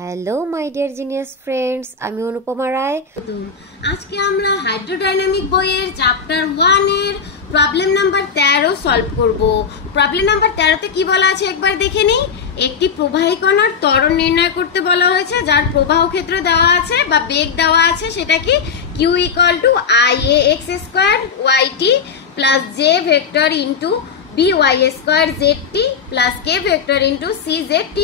Hello my dear genius friends, আমি অনুপমা রায়। আজকে আমরা হাইড্রোডাইনামিক বইয়ের চ্যাপ্টার 1 এর প্রবলেম নাম্বার 13 সলভ করব। প্রবলেম নাম্বার 13 তে কি বলা আছে একবার দেখে নিই। একটি প্রবাহী কণার ত্বরণ নির্ণয় করতে বলা হয়েছে, যার প্রবাহ ক্ষেত্র দেওয়া আছে বা বেগ দেওয়া আছে, সেটা কি q = iax² yt plus j vector into by² zt plus k vector into czt²।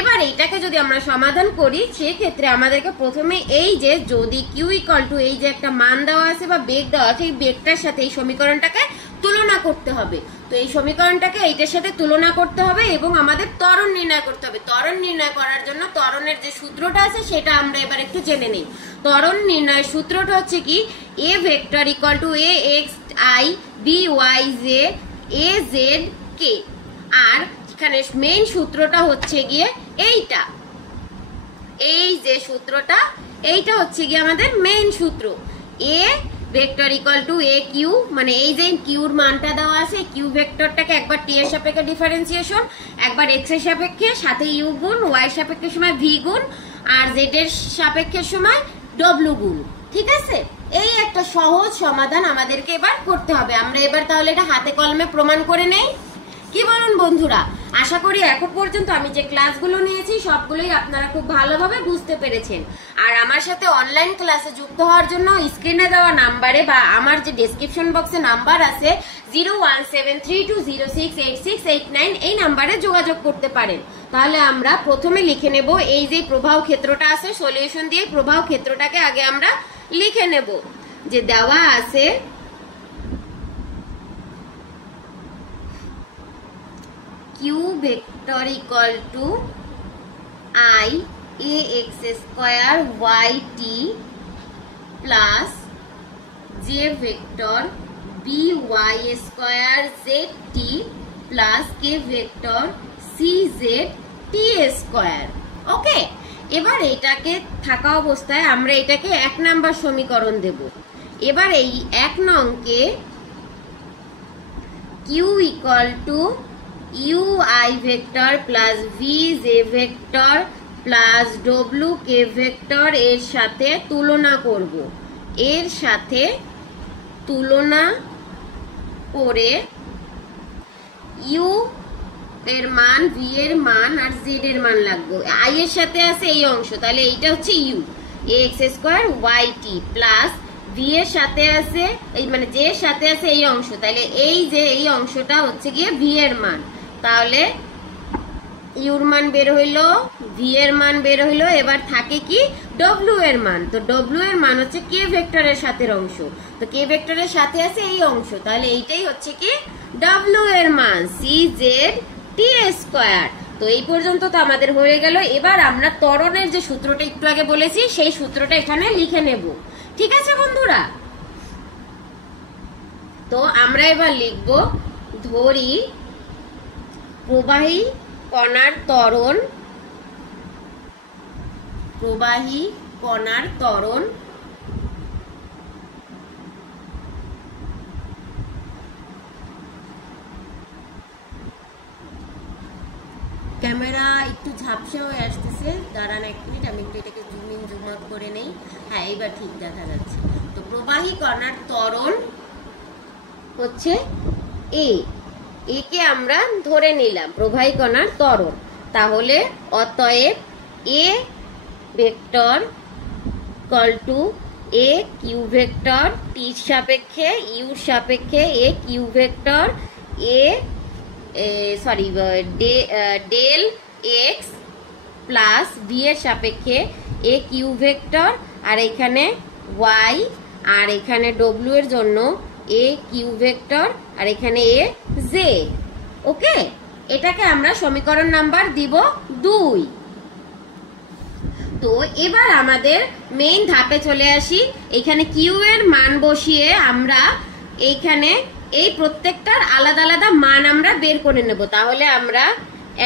এবার এইটাকে যদি আমরা সমাধান করি, সেক্ষেত্রে আমাদেরকে প্রথমে এই যে যদি q = এই যে একটা মান দেওয়া আছে বা বেগ দেওয়া আছে, এই বেগটার সাথে এই সমীকরণটাকে তুলনা করতে হবে। তো এই সমীকরণটাকে এইটার সাথে তুলনা করতে হবে এবং আমাদের ত্বরণ নির্ণয় করতে হবে। ত্বরণ নির্ণয় করার জন্য ত্বরণের যে সূত্রটা আছে সেটা আমরা এবার একটু জেনে নিই। ত্বরণ নির্ণয়ের সূত্রটা হচ্ছে কি a vector = axi byj az k। আর এখানে মেইন সূত্রটা হচ্ছে গিয়ে এইটা, এই যে সূত্রটা, এইটা হচ্ছে গিয়ে আমাদের মেইন সূত্র। a ভেক্টর = aq, মানে এই যে কিউর মানটা দেওয়া আছে, কিউ ভেক্টরটাকে একবার t এর সাপেক্ষে ডিফারেন্সিয়েশন, একবার x এর সাপেক্ষে সাথে u গুণ, y এর সাপেক্ষে সময় v গুণ, আর z এর সাপেক্ষে সময় w গুণ। ঠিক আছে, এই একটা সহজ সমাধান আমাদেরকে এবার করতে হবে। আমরা এবার তাহলে এটা হাতে কলমে প্রমাণ করে নেই, কি বলুন বন্ধুরা? আশা করি এখন পর্যন্ত আমি যে ক্লাসগুলো নিয়েছি সবগুলোই আপনারা খুব ভালোভাবে বুঝতে পেরেছেন। আর আমার সাথে অনলাইন ক্লাসে যুক্ত হওয়ার জন্য স্ক্রিনে দেওয়া নাম্বারে বা আমার যে ডেসক্রিপশন বক্সে নাম্বার আছে 01732068689, এই নাম্বারে যোগাযোগ করতে পারেন। তাহলে আমরা প্রথমে লিখে নেব এই যে প্রবাহ ক্ষেত্রটা আছে, সলিউশন দিয়ে প্রবাহ ক্ষেত্রটাকে আগে আমরা লিখে নেব। যে দেওয়া আছে q vector = iax² yt plus j vector by² zt plus k vector czt²। ওকে, এবার এটাকে থাকা অবস্থায় আমরা এটাকে 1 নাম্বার সমীকরণ দেব। এবার এই 1 নংকে q = ui vector plus vj vector plus wk vector এর সাথে তুলনা করব। এর সাথে তুলনা করে u এর মান, v এর মান আর z এর মান লাগবে। i এর সাথে আছে এই অংশ, তাহলে এইটা হচ্ছে u ax² yt plus v এর সাথে আছে এই মানে j এর সাথে আছে এই অংশ, তাহলে এই যে এই অংশটা হচ্ছে গিয়ে v এর মান। তাহলে u এর মান বের হইলো, v এর মান বের হইলো, এবার থাকে কি w এর মান। তো w এর মান হচ্ছে k ভেক্টরের সাথে অংশ, তো k ভেক্টরের সাথে আছে এই অংশ, তাহলে এইটাই হচ্ছে কি w এর মান czt²। তো এই পর্যন্ত তো আমাদের হয়ে গেল। এবার আমরা ত্বরণের যে সূত্রটা একটু আগে বলেছি সেই সূত্রটা এখানে লিখে নেব। ঠিক আছে বন্ধুরা? তো আমরা এবার লিখব, ধরি প্রবাহী কণার ত্বরণ, প্রবাহী কণার ত্বরণ ক্যামেরা একটু ঝাপসা হয়ে আসতেছে, দাঁড়ান 1 মিনিট, আমি একটু এটাকে জুম ইন জুম আউট করে নেই। হ্যাঁ, এবার ঠিক দেখা যাচ্ছে। তো প্রবাহী কণার ত্বরণ হচ্ছে একে আমরা ধরে নিলাম প্রবাহী কণার ত্বরণ। তাহলে অতএব a vector = a q vector t এর সাপেক্ষে u এর সাপেক্ষে a q vector del x plus v এর সাপেক্ষে a q ভেক্টর, আর এখানে y, আর এখানে w এর জন্য a q ভেক্টর, আর এখানে a z। ওকে, এটাকে আমরা সমীকরণ নাম্বার দিব 2। তো এবার আমাদের মেইন ধাপে চলে আসি। এখানে q এর মান বসিয়ে আমরা এইখানে এই প্রত্যেকটার আলাদা আলাদা মান আমরা বের করে নেব। তাহলে আমরা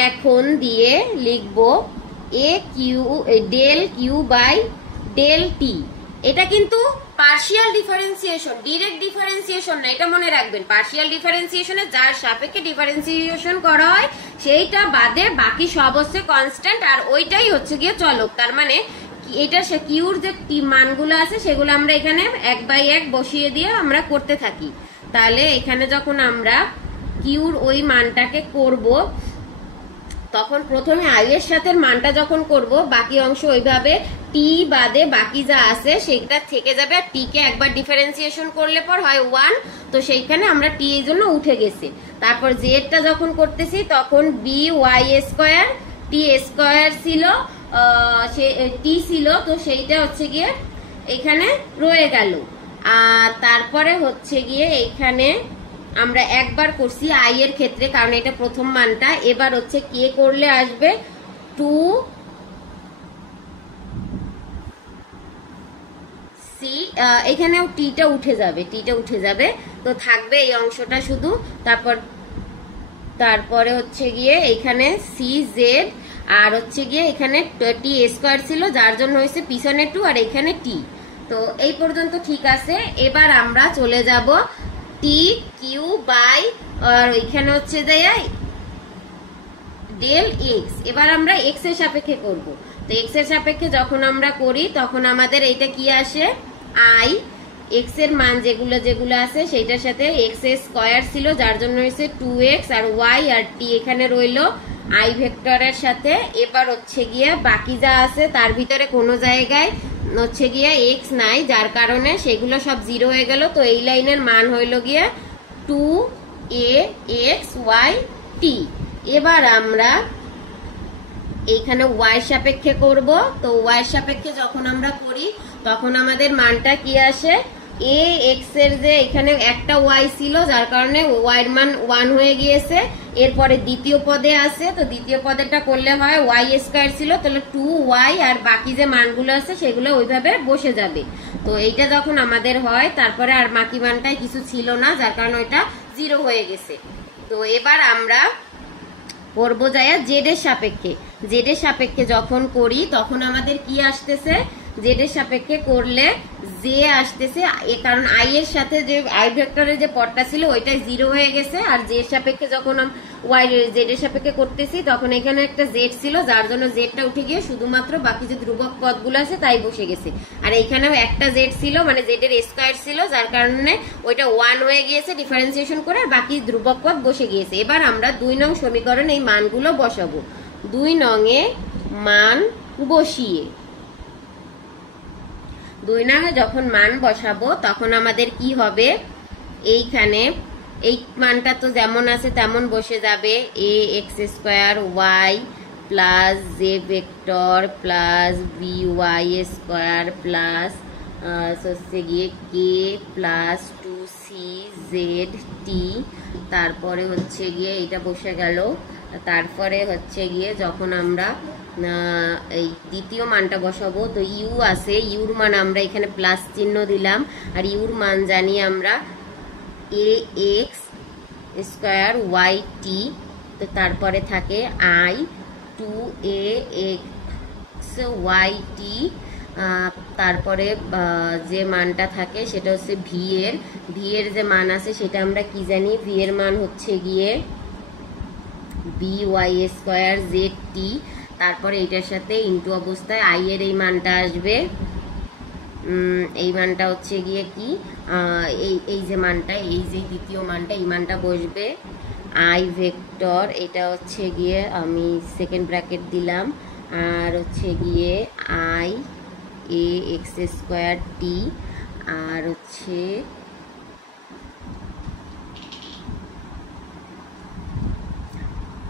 এখন দিয়ে লিখব a q del q by del t। এটা কিন্তু পার্শিয়াল ডিফারেন্সিয়েশন, ডিরেক্ট ডিফারেন্সিয়েশন না, এটা মনে রাখবেন। পার্শিয়াল ডিফারেন্সিয়েশনে যার সাপেক্ষে ডিফারেন্সিয়েশন করা হয় সেইটা বাদে বাকি সব হচ্ছে কনস্ট্যান্ট, আর ওইটাই হচ্ছে গিয়ে চলক। তার মানে এটা কিউর যে মানগুলো আছে সেগুলো আমরা এখানে 1/1 বসিয়ে দিয়ে আমরা করতে থাকি। তাহলে এখানে যখন আমরা কিউর ওই মানটাকে করব, তখন প্রথমে আই এর সাথে মানটা যখন করব, বাকি অংশ ওইভাবে টি বাদে বাকি যা আছে সেটা থেকে যাবে। আর টি কে একবার ডিফারেন্সিয়েশন করলে পর হয় 1, তো সেইখানে আমরা টি এর জন্য উঠে গেছে। তারপর জেডটা যখন করতেছি তখন বি ওয়াই স্কোয়ার টি স্কোয়ার ছিল, টি ছিল, তো সেইটা হচ্ছে গিয়ে এখানে রয়ে গেল। আর তারপরে হচ্ছে গিয়ে এখানে আমরা একবার করছি আই এর ক্ষেত্রে, কারণ এটা প্রথম মানটা। এবার হচ্ছে কে করলে আসবে 2c, এখানেও টিটা উঠে যাবে, টিটা উঠে যাবে, তো থাকবে এই অংশটা শুধু। তারপরে হচ্ছে গিয়ে এখানে সি জেড, আর হচ্ছে গিয়ে এখানে টি স্কোয়ার ছিল যার জন্য হয়েছে পিছনে 2 আর এখানে টি। তো এই পর্যন্ত ঠিক আছে। এবার আমরা চলে যাব টি কিউ বাই, আর এখানে হচ্ছে যায় ডেল এক্স। এবার আমরা এক্স এর সাপেক্ষে করব। তো এক্স এর সাপেক্ষে যখন আমরা করি তখন আমাদের এইটা কি আসে, আই এক্স এর মান যেগুলো আছে সেইটার সাথে এক্স এর স্কয়ার ছিল যার জন্য হয়েছে 2x, আর ওয়াই আর টি এখানে রইলো আই ভেক্টরের সাথে। এবার হচ্ছে গিয়ে বাকি যা আছে তার ভিতরে কোনো জায়গায় হচ্ছে গিয়ে এক্স নাই, যার কারণে সেগুলো সব 0 হয়ে গেল। তো এই লাইনের মান হইল গিয়ে 2axy_t। এবার আমরা এইখানে ওয়াই সাপেক্ষে করব। তো ওয়াই সাপেক্ষে যখন আমরা করি তখন আমাদের মানটা কি আসে, এ এক্স এর যে এখানে একটা ওয়াই ছিল যার কারণে ওয়াই এর মান 1 হয়ে গিয়েছে। এরপরে দ্বিতীয় পদে আছে, তো দ্বিতীয় পদেরটা করলে হয় ওয়াই স্কয়ার ছিল, তাহলে 2y, আর বাকি যে মানগুলো আছে সেগুলো ওইভাবে বসে যাবে। তো এইটা যখন আমাদের হয় তারপরে আর বাকি মানটাই কিছু ছিল না, যার কারণে ওইটা 0 হয়ে গেছে। তো এবার আমরা করবো যায় জেড এর সাপেক্ষে। জেড এর সাপেক্ষে যখন করি তখন আমাদের কি আসতেছে, জেড এর সাপেক্ষে করলে জে আসতেছে, কারণ আই এর সাথে যে আই ভেক্টরের যে পদটা ছিল ওইটাই 0 হয়ে গেছে। আর জে এর সাপেক্ষে যখন ওয়াই জেড এর সাপেক্ষে করতেছি তখন এখানে একটা জেড ছিল যার জন্য জেডটা উঠে গিয়ে শুধুমাত্র বাকি যে ধ্রুবক পদগুলো আছে তাই বসে গেছে। আর এইখানেও একটা জেড ছিল, মানে জেড এর স্কয়ার ছিল, যার কারণে ওইটা 1 হয়ে গিয়েছে ডিফারেন্সিয়েশন করে, আর বাকি ধ্রুবক পদ বসে গিয়েছে। এবার আমরা 2 নং সমীকরণে এই মানগুলো বসাবো। 2 নং এ মান বসিয়ে 2 নং এ যখন মান বসাবো তখন আমাদের কি হবে, এইখানে এই মানটা তো যেমন আছে তেমন বসে যাবে, A X square Y plus J vector plus B Y square plus হচ্ছে গিয়ে k plus 2c Z T. তারপরে হচ্ছে গিয়ে এটা বসে গেল। তারপরে হচ্ছে গিয়ে যখন আমরা এই দ্বিতীয় মানটা বসাবো, তো ইউ আছে, ইউর মান আমরা এখানে প্লাস চিহ্ন দিলাম, আর ইউর মান জানি আমরা এ এক্স স্কোয়ার ওয়াই টি। তো তারপরে থাকে I 2a x y t। তারপরে যে মানটা থাকে সেটা হচ্ছে ভি এর যে মান আছে সেটা আমরা কি জানি, ভি এর মান হচ্ছে গিয়ে B Y square Z T. তারপরে এইটার সাথে ইনটু অবস্থায় আই এর এই মানটা আসবে, এই মানটা হচ্ছে গিয়ে কি, এই যে মানটা, এই যে দ্বিতীয় মানটা, এই মানটা বসবে আই ভেক্টর, এটা হচ্ছে গিয়ে আমি সেকেন্ড ব্র্যাকেট দিলাম, আর হচ্ছে গিয়ে আই এ এক্স স্কোয়ার টি, আর হচ্ছে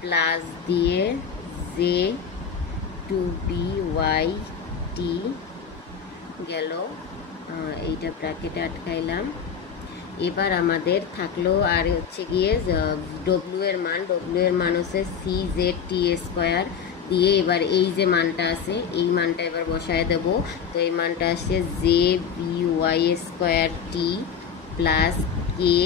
প্লাস দিয়ে জে 2বি ওয়াই টি গেল, এইটা ব্র্যাকেটে আটকাইলাম। এবার আমাদের থাকলো আর হচ্ছে গিয়ে ডব্লিউ এর মান হচ্ছে সি জেড টি স্কোয়ার দিয়ে, এবার এই যে মানটা আছে এই মানটা এবার বসায় দেব। তো এই মানটা আসছে জে বি ওয়াই স্কোয়ার টি plus K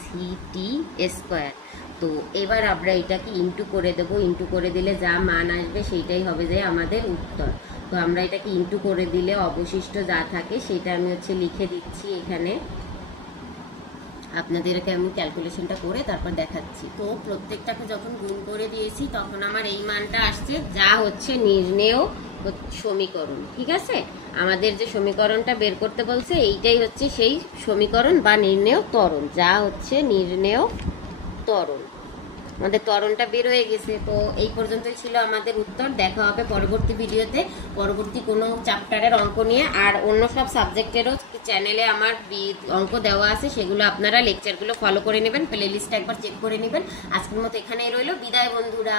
C T square. তো এবার আমরা এটাকে ইন্টু করে দেবো, ইন্টু করে দিলে যা মান আসবে সেইটাই হবে যে আমাদের উত্তর। তো আমরা এটাকে ইন্টু করে দিলে অবশিষ্ট যা থাকে সেটা আমি লিখে দিচ্ছি এখানে, আপনাদেরকে আমি ক্যালকুলেশনটা করে তারপর দেখাচ্ছি। তো প্রত্যেকটাকে যখন গুণ করে দিয়েছি তখন আমার এই মানটা আসছে, যা নির্ণেয় সমীকরণ। ঠিক আছে, আমাদের যে সমীকরণটা বের করতে বলছে এইটাই সেই সমীকরণ বা নির্ণেয় ত্বরণ, যা নির্ণেয় ত্বরণ। আমাদের ত্বরণটা বের হয়ে গেছে। তো এই পর্যন্তই ছিল আমাদের উত্তর। দেখা হবে পরবর্তী ভিডিওতে পরবর্তী কোনো চ্যাপ্টারের অঙ্ক নিয়ে। আর অন্য সব সাবজেক্টেরও চ্যানেলে আমার অঙ্ক দেওয়া আছে, সেগুলো আপনারা লেকচারগুলো ফলো করে নেবেন, প্লে লিস্টটা একবার চেক করে নেবেন। আজকের মতো এখানেই রইল, বিদায় বন্ধুরা।